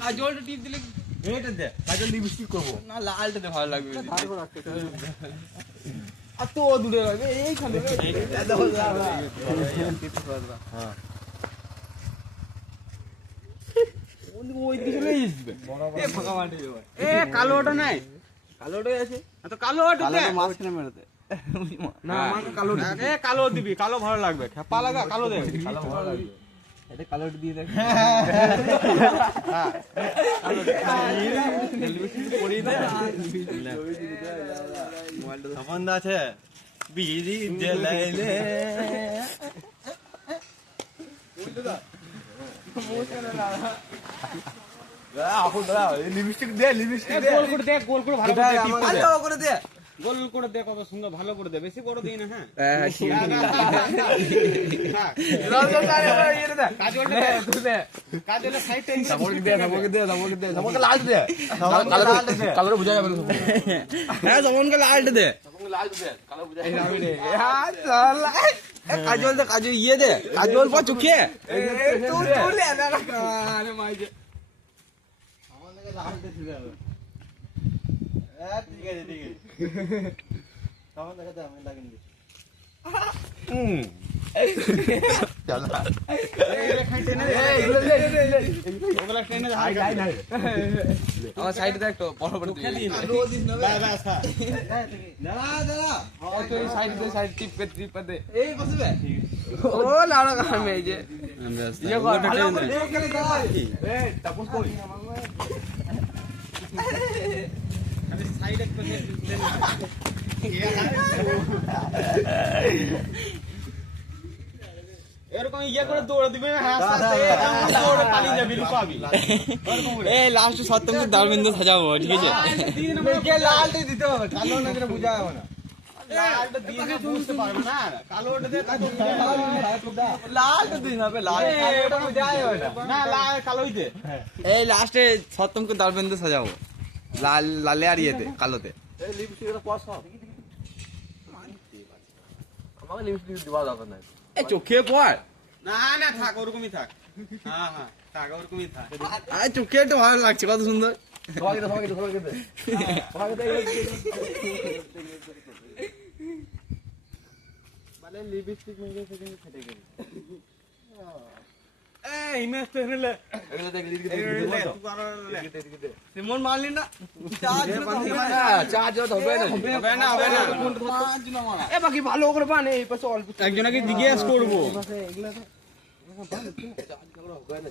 কাজলটা টিপ দিলে এটা দে কাজল লিপস্টিক করবো না লালটা দে ভালো লাগবে আর তো দূরে লাগবে এইখানে হ্যাঁ ওই দিকে চলে আসবে এ ফাঁকা মাটি এ কালোটা নাই কালোটাই আছে তো কালোটা দে মাঝখানে মেরে দে না আমাকে কালো এ কালো দিবি কালো ভালো লাগবে খেপা লাগা কালো দে কালো ভালো লাগবে এটা কালোটা দিয়ে দে হ্যাঁ পড়ি দে মোবাইলটা সম্বন্ধ আছে বিজি জ্বালাইলে ওইটা এখন দাঁড়া লিপস্টিক দে গোল করে দে গোল করে ভালো করে দে গোল করে দে কত সুন্দর ভালো করে দে বেশি করে দেই না হ্যাঁ কাজলের সাইডে আমাকে লাল দে কালার বুঝা যাবে হ্যাঁ জমনকে লাল দে কালার বুঝা যাবে রে কাজল দে কাজল ইয়ে দে কাজল পা চোখে তুই চলে না আরে মাইকে আমাকে লাল দে ঠিক আছে ঠিক আছে তখন দেখাতে আমি লাগিয়ে দিই চল এই খাইতে না এই ওগুলা ট্রেনে হাই না আমার সাইডে দেখ তো বড় বড় খেলি বাস দাঁড়া তুই সাইড টিপ দে এই বসবে ও লাড়া কামে এই যে ইয়ে ভালো করে এখানে দাঁড়া এই তাপস কই আমি সাইডে করে এরকম ইয়া করে দৌড় দিবে আস্তে দৌড়ে পালিয়ে যাবি লুকাবি এই লাস্ট সত্যমকে দারবিন্দ সাজাবো ঠিক আছে কে লালটা দিতে হবে কালো না করে বুঝা যাবে না লালটা দিয়ে না বুঝতে পারবে না কালোটা দে লালটা দিন হবে লালটা বুঝা যাবে না লাল কালোই দে এই লাস্টে সত্যমকে দারবিন্দ সাজাবো লাল লালে আর ইয়েতে কালোতে এই লিপস্টিকটা পছ আমাকে লিপস্টিক দিবা দরকার নাই এই চোখে পড় না না থাক ওরকমই থাক হ্যাঁ হ্যাঁ থাক ওরকমই থাক আরে চোখেটা ভালো লাগছে কত সুন্দর সবাইকে মানে লিপস্টিক মেখে সেখানে ফেটে গেল এই ইমেজ তো হেলে এগুলো দেখ লিখে দে সিমন মারলি না চার্জ হবে না এ বাকি ভালো করে বান এই পাশে অল্প একজনকে জিজ্ঞেস করব এগুলা চার্জ হবে না